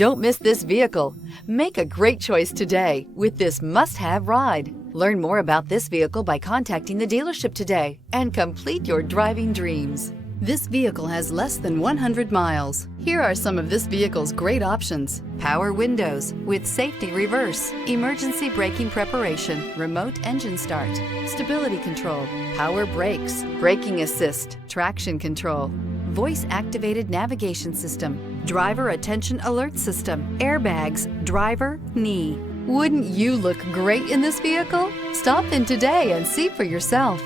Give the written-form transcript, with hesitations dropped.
Don't miss this vehicle. Make a great choice today with this must-have ride. Learn more about this vehicle by contacting the dealership today and complete your driving dreams. This vehicle has less than 100 miles. Here are some of this vehicle's great options: power windows with safety reverse, emergency braking preparation, remote engine start, stability control, power brakes, braking assist, traction control, voice-activated navigation system, driver attention alert system, airbags, driver, knee. Wouldn't you look great in this vehicle? Stop in today and see for yourself.